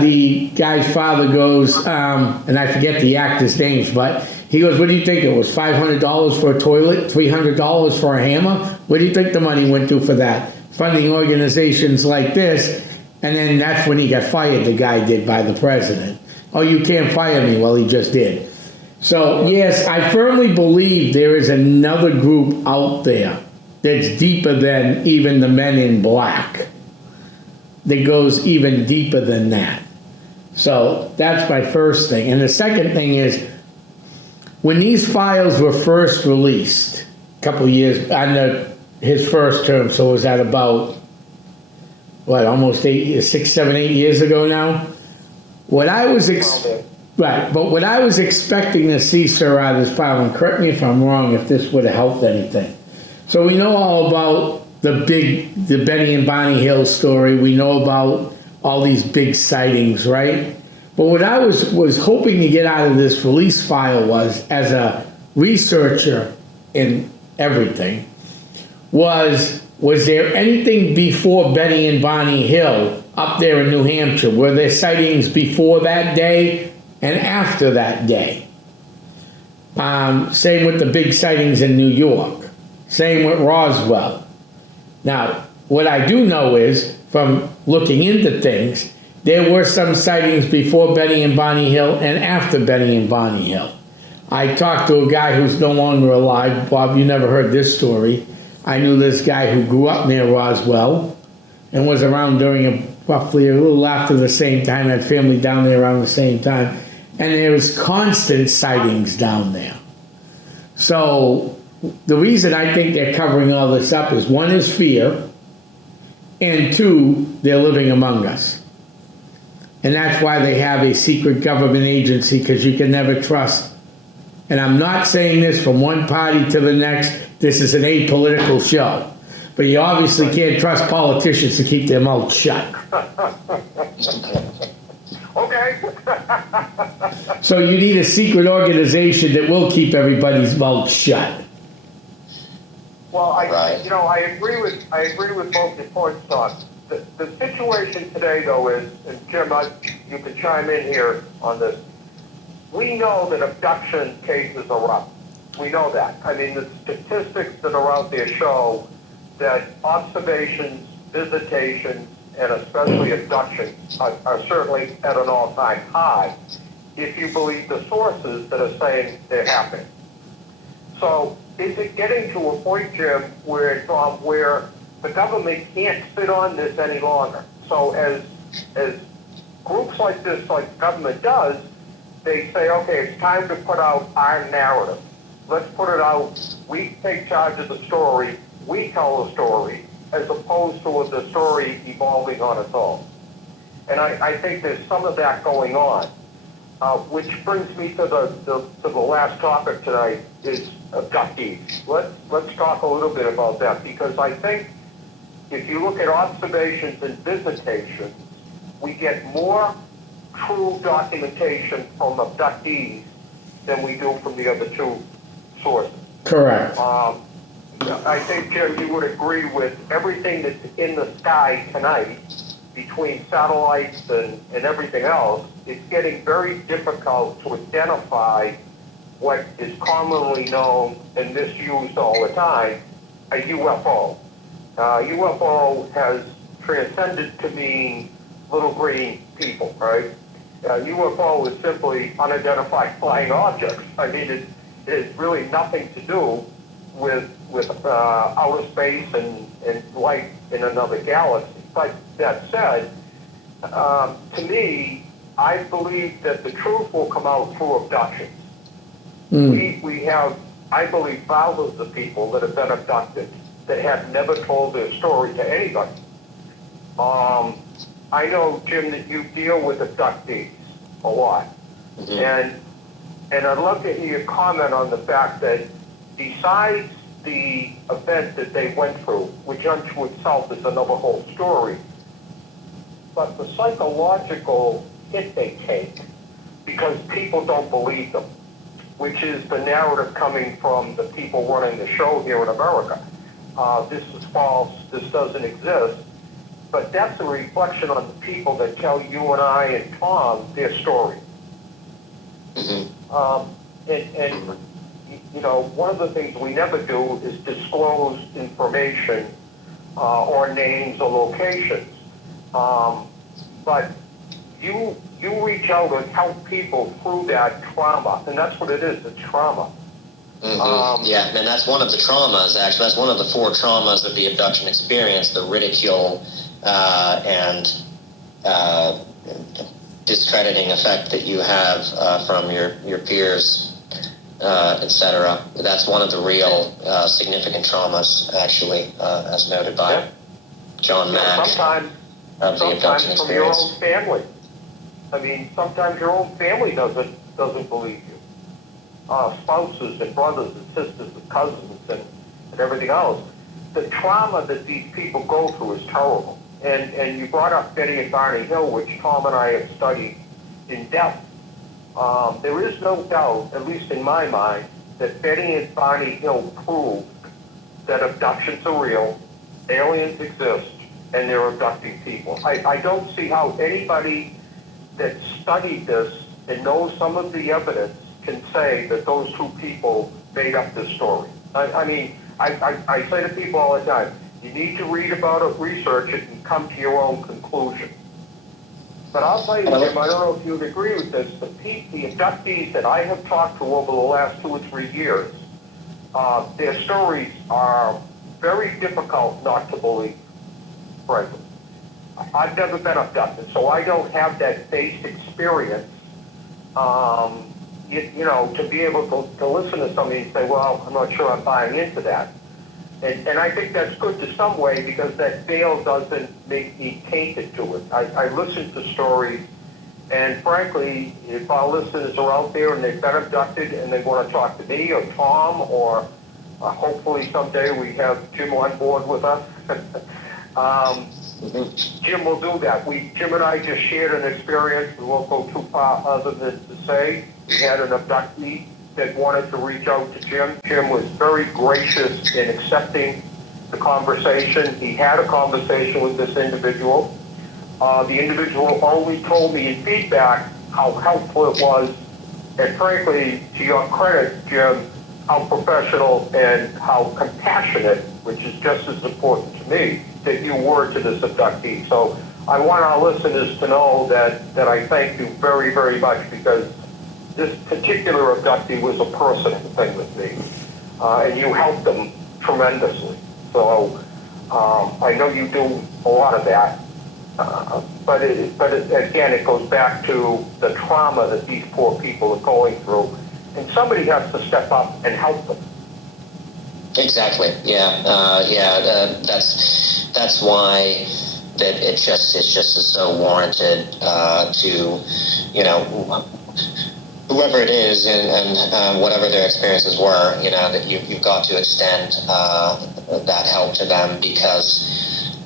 the guy's father goes, and I forget the actors' names, but he goes, what do you think it was, $500 for a toilet, $300 for a hammer? What do you think the money went to for that? Funding organizations like this. And then that's when he got fired, the guy did, by the president. Oh, you can't fire me. Well, he just did. So, yes, I firmly believe there is another group out there that's deeper than even the Men in Black. That goes even deeper than that. So, that's my first thing. And the second thing is, when these files were first released, a couple years, under his first term, so it was at about almost 6, 7, 8 years ago now. What I was what I was expecting to see, sir, out of this file, and correct me if I'm wrong, if this would have helped anything. So we know all about the Benny and Bonnie Hill story. We know about all these big sightings, right? But what I was hoping to get out of this release file was, as a researcher in everything, was there anything before Benny and Bonnie Hill up there in New Hampshire? Were there sightings before that day and after that day? Same with the big sightings in New York. Same with Roswell. Now, what I do know is, from looking into things, there were some sightings before Benny and Bonnie Hill and after Benny and Bonnie Hill. I talked to a guy who's no longer alive. Bob, you never heard this story. I knew this guy who grew up near Roswell and was around during roughly a little after the same time, had family down there around the same time. And there was constant sightings down there. So the reason I think they're covering all this up is, one is fear, and two, they're living among us. And that's why they have a secret government agency, because you can never trust. And I'm not saying this from one party to the next. This is an apolitical show. But you obviously can't trust politicians to keep their mouths shut. Okay. So you need a secret organization that will keep everybody's mouth shut. Well, I agree with both your points, Tom. The situation today, though, is, and Jim, you can chime in here on this. We know that abduction cases are up. We know that. I mean, the statistics that are out there show that observations, visitations, and especially abductions are certainly at an all-time high, if you believe the sources that are saying they're happening. So is it getting to a point, Jim, where the government can't sit on this any longer? So as groups like this, like the government does, they say, okay, it's time to put out our narrative. Let's put it out. We take charge of the story. We tell the story, as opposed to the story evolving on its own. And I think there's some of that going on, which brings me to the last topic tonight, is abductees. Let's talk a little bit about that, because I think if you look at observations and visitations, we get more true documentation from abductees than we do from the other two sources. Correct. I think, Jim, you would agree with everything that's in the sky tonight, between satellites and everything else. It's getting very difficult to identify what is commonly known and misused all the time, a UFO. UFO has transcended to mean little green people, right? UFO is simply unidentified flying objects. I mean, it has really nothing to do with outer space and life in another galaxy. But that said, to me, I believe that the truth will come out through abductions. We have, I believe, thousands of people that have been abducted that have never told their story to anybody. I know, Jim, that you deal with abductees a lot. Mm-hmm. And I'd love to hear your comment on the fact that besides the event that they went through, which unto itself is another whole story, but the psychological hit they take because people don't believe them, which is the narrative coming from the people running the show here in America. This is false, this doesn't exist. But that's a reflection on the people that tell you and I and Tom their story. And you know, one of the things we never do is disclose information or names or locations. But you reach out and help people through that trauma, and that's what it is, it's trauma. Yeah, and that's one of the traumas, actually. That's one of the 4 traumas of the abduction experience, the ridicule and discrediting effect that you have from your peers, etc. That's one of the real significant traumas, actually, as noted by John Mack. Sometimes from your own family. I mean, sometimes your own family doesn't believe you. Spouses and brothers and sisters and cousins and everything else. The trauma that these people go through is terrible. And you brought up Betty and Barney Hill, which Tom and I have studied in depth. There is no doubt, at least in my mind, that Betty and Barney Hill proved that abductions are real, aliens exist, and they're abducting people. I don't see how anybody that studied this and knows some of the evidence can say that those two people made up this story. I mean, I say to people all the time, you need to read about it, research it, and come to your own conclusion. But I'll tell you, Jim, I don't know if you'd agree with this, the abductees that I have talked to over the last 2 or 3 years, their stories are very difficult not to believe, frankly. I've never been abducted, so I don't have that base experience, to be able to listen to somebody and say, well, I'm not sure I'm buying into that. And I think that's good to some way because that veil doesn't make me tainted to it. I listen to stories, and frankly, if our listeners are out there and they've been abducted and they want to talk to me or Tom or hopefully someday we have Jim on board with us, Jim will do that. Jim and I just shared an experience. We won't go too far other than to say we had an abductee that wanted to reach out to Jim. Jim was very gracious in accepting the conversation. He had a conversation with this individual. The individual only told me in feedback how helpful it was, and frankly, to your credit, Jim, how professional and how compassionate, which is just as important to me, that you were to this abductee. So I want our listeners to know that I thank you very, very much because this particular abductee was a personal thing with me, and you helped them tremendously. So I know you do a lot of that, but again, it goes back to the trauma that these poor people are going through, and somebody has to step up and help them. Exactly. Yeah. That's why that it's just so warranted to, whoever it is and whatever their experiences were, that you've got to extend that help to them because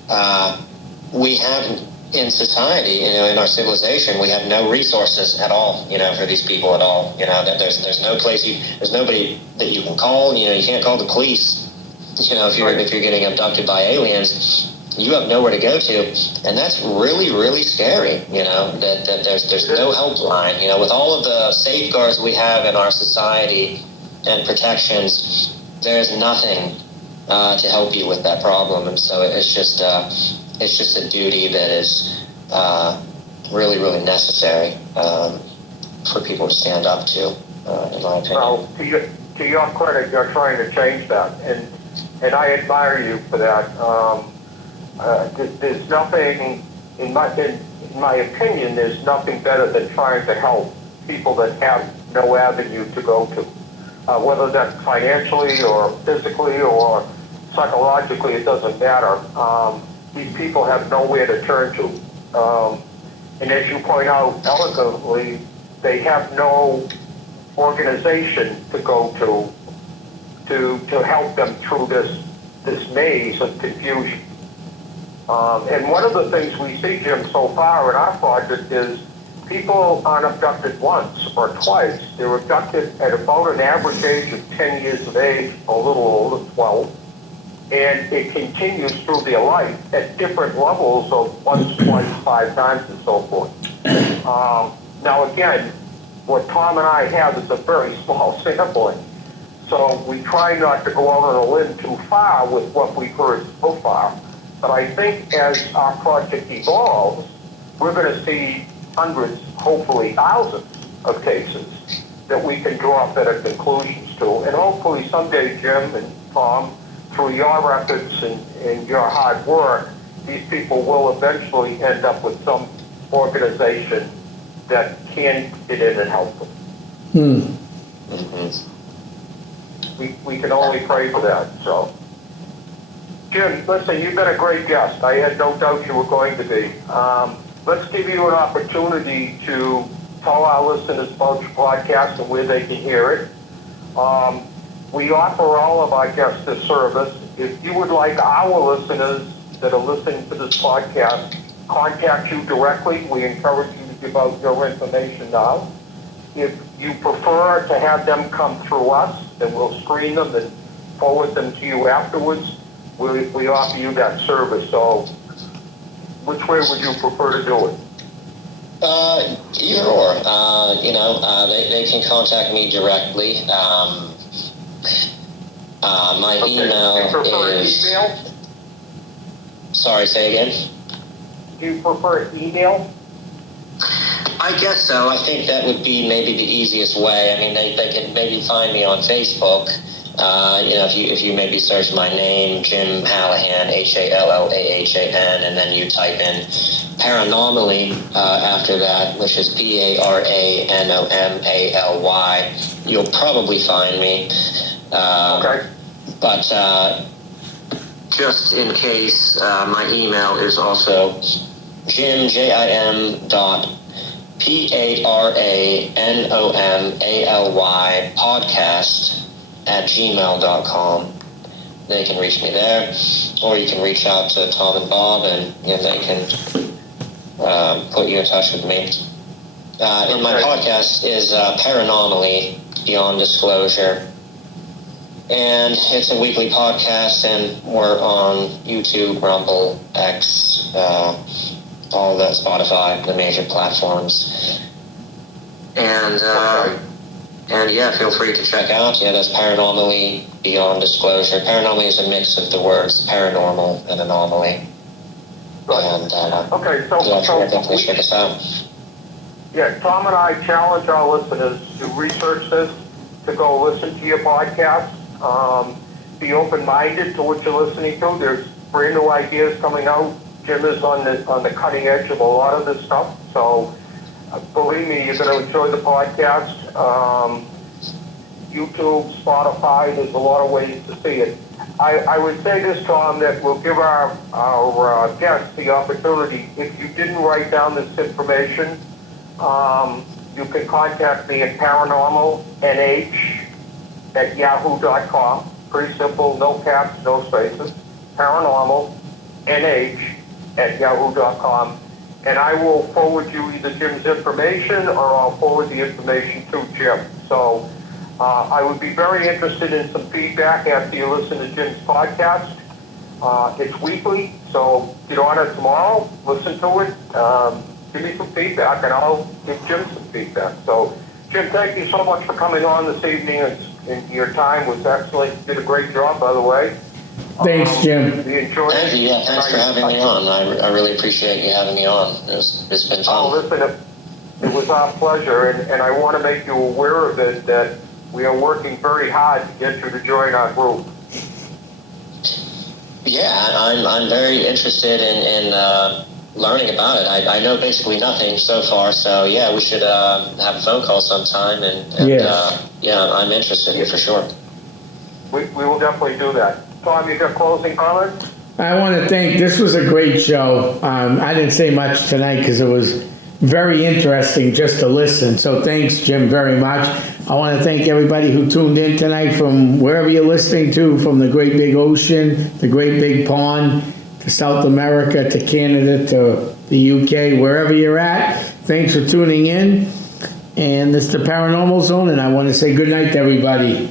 we have in society, in our civilization, we have no resources at all, for these people at all. There's no place, there's nobody that you can call. You can't call the police. If you're getting abducted by aliens, you have nowhere to go to, and that's really, really scary. That there's no helpline. With all of the safeguards we have in our society and protections, there's nothing to help you with that problem, and so it's just a duty that is really, really necessary for people to stand up to, in my opinion. Well, to your credit, you're trying to change that, and I admire you for that. There's nothing, in my opinion, there's nothing better than trying to help people that have no avenue to go to, whether that's financially or physically or psychologically, it doesn't matter. These people have nowhere to turn to. And as you point out eloquently, they have no organization to go to help them through this maze of confusion. And one of the things we see, Jim, so far in our project is people aren't abducted once or twice. They're abducted at about an average age of 10 years of age, a little older, 12. And it continues through their life at different levels of once, twice, 5 times, and so forth. Now, again, what Tom and I have is a very small sampling. So we try not to go out on a limb too far with what we've heard so far. But I think as our project evolves, we're going to see hundreds, hopefully thousands of cases that we can draw better conclusions to. And hopefully someday, Jim and Tom, through your efforts and your hard work, these people will eventually end up with some organization that can get in and help them. We can only pray for that. So, Jim, listen, you've been a great guest. I had no doubt you were going to be. Let's give you an opportunity to tell our listeners about your podcast and where they can hear it. We offer all of our guests this service. If you would like our listeners that are listening to this podcast contact you directly, we encourage you to give out your information now. If you prefer to have them come through us, then we'll screen them and forward them to you afterwards. We offer you that service. So which way would you prefer to do it? Either or. They can contact me directly. My Okay. email Do you prefer is. email? Sorry, say again. Do you prefer email? I guess so. I think that would be maybe the easiest way. I mean, they can maybe find me on Facebook. If you maybe search my name, Jim Hallahan, Hallahan, and then you type in Paranormally after that, which is Paranomally, you'll probably find me. Okay. But just in case, my email is also Jim Paranomally podcast@gmail.com. They can reach me there, or you can reach out to Tom and Bob, and they can put you in touch with me. And my podcast is Paranormally Beyond Disclosure. And it's a weekly podcast, and we're on YouTube, Rumble, X, all the Spotify, the major platforms. And yeah, feel free to check out. Yeah, that's Paranormally Beyond Disclosure. Paranormally is a mix of the words paranormal and anomaly. Right. And Okay, so definitely check us out. Yeah, Tom and I challenge our listeners to research this, to go listen to your podcast. Be open-minded to what you're listening to. There's brand new ideas coming out. Jim is on the cutting edge of a lot of this stuff. So believe me, you're going to enjoy the podcast. YouTube, Spotify, there's a lot of ways to see it. I would say this, Tom, that we'll give our guests the opportunity. If you didn't write down this information, you can contact me at paranormalnh@yahoo.com. Pretty simple, no caps, no spaces. paranormalnh@yahoo.com. And I will forward you either Jim's information, or I'll forward the information to Jim. So I would be very interested in some feedback after you listen to Jim's podcast. It's weekly, so get on it tomorrow, listen to it, give me some feedback, and I'll give Jim some feedback. So, Jim, thank you so much for coming on this evening, and your time was excellent. You did a great job, by the way. Thanks, Jim. We enjoyed Thank it. you. Yeah, thanks for having me on. I really appreciate you having me on. It's been fun. Oh, listen, it was our pleasure, and I want to make you aware of it, that we are working very hard to get you to join our group. Yeah, I'm very interested in learning about it. I know basically nothing so far, so yeah, we should have a phone call sometime, and yeah, I'm interested for sure. We will definitely do that. Tom, you got closing comments? I want to thank, this was a great show. I didn't say much tonight because it was very interesting just to listen. So thanks, Jim, very much. I want to thank everybody who tuned in tonight from wherever you're listening to, from the great big ocean, the great big pond, to South America, to Canada, to the UK, wherever you're at. Thanks for tuning in. And this is the Paranormal Zone, and I want to say good night to everybody.